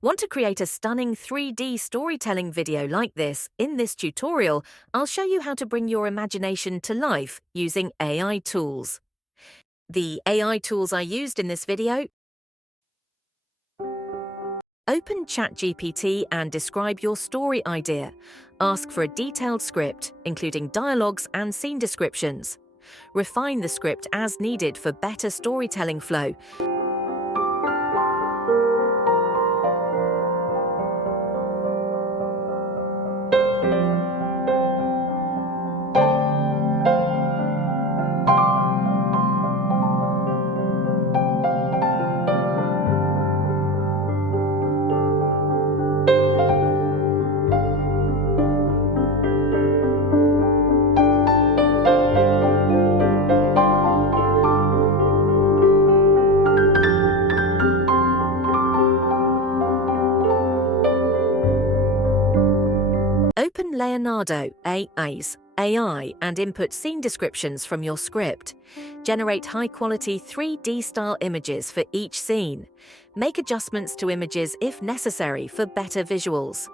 Want to create a stunning 3D storytelling video like this? In this tutorial, I'll show you how to bring your imagination to life using AI tools. The AI tools I used in this video: open ChatGPT and describe your story idea. Ask for a detailed script, including dialogues and scene descriptions. Refine the script as needed for better storytelling flow. Open Leonardo AI's AI and input scene descriptions from your script. Generate high-quality 3D-style images for each scene. Make adjustments to images if necessary for better visuals.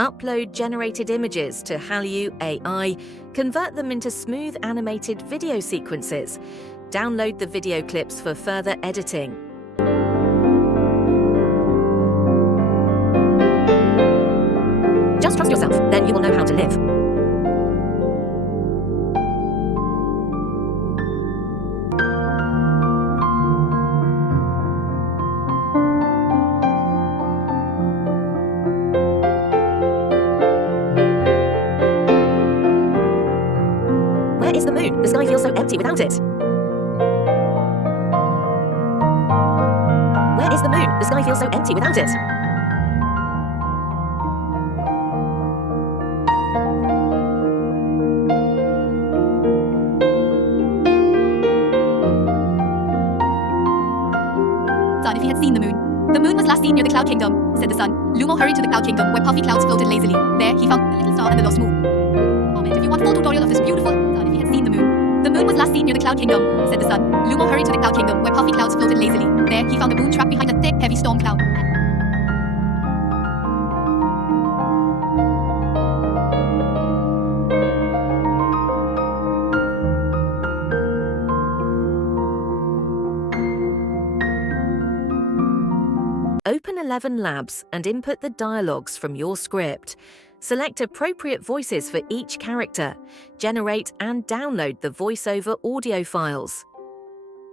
Upload generated images to Haliou AI, convert them into smooth animated video sequences. Download the video clips for further editing. Just trust yourself, then you will know how to live. Where is the moon? The sky feels so empty without it. Where is the moon? The sky feels so empty without it. Thought if he had seen the moon. The moon was last seen near the Cloud Kingdom. said the sun. Lumo hurried to the cloud kingdom where puffy clouds floated lazily. There he found the little star and the lost moon. Comment if you want full tutorial of this beautiful sun if you had seen the moon. The moon was last seen near the cloud kingdom, said the sun. Lumo hurried to the cloud kingdom where puffy clouds floated lazily. There he found the moon trapped behind a thick, heavy storm cloud. Open 11 Labs and input the dialogues from your script. Select appropriate voices for each character. Generate and download the voiceover audio files.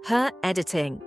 Her editing.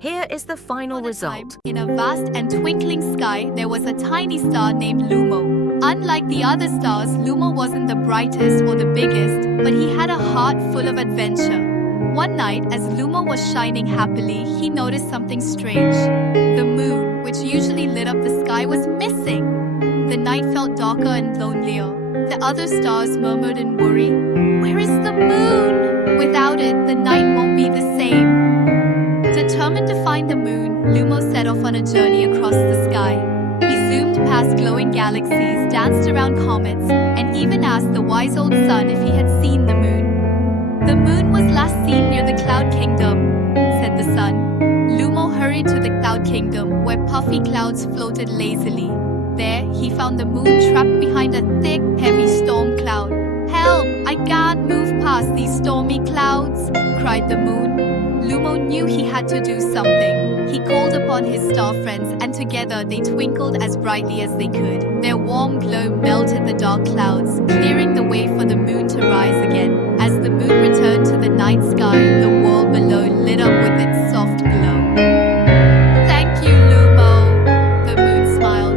Here is the final result. In a vast and twinkling sky, there was a tiny star named Lumo. Unlike the other stars, Lumo wasn't the brightest or the biggest, but he had a heart full of adventure. One night, as Lumo was shining happily, he noticed something strange. The moon, which usually lit up the sky, was missing. The night felt darker and lonelier. The other stars murmured in worry, "Where is the moon? Without it, the night won't be the same." Determined to find the moon, Lumo set off on a journey across the sky. He zoomed past glowing galaxies, danced around comets, and even asked the wise old sun if he had seen the moon. "The moon was last seen near the cloud kingdom," said the sun. Lumo hurried to the cloud kingdom, where puffy clouds floated lazily. There, he found the moon trapped behind a thick, heavy storm cloud. "Help! I can't move past these stormy clouds," cried the moon. Lumo knew he had to do something. He called upon his star friends, and together they twinkled as brightly as they could. Their warm glow melted the dark clouds, clearing the way for the moon to rise again. As the moon returned to the night sky, the world below lit up with its soft glow. "Thank you, Lumo," the moon smiled.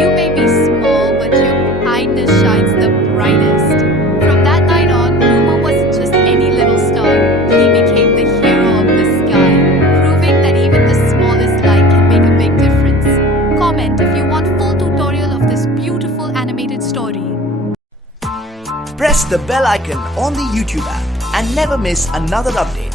"You may be small, but your kindness shines the brightest." From that night on, Lumo wasn't just any little star. He became the hero of the sky, proving that even the smallest light can make a big difference. Comment if you want full tutorial of this beautiful animated story. Press the bell icon on the YouTube app and never miss another update.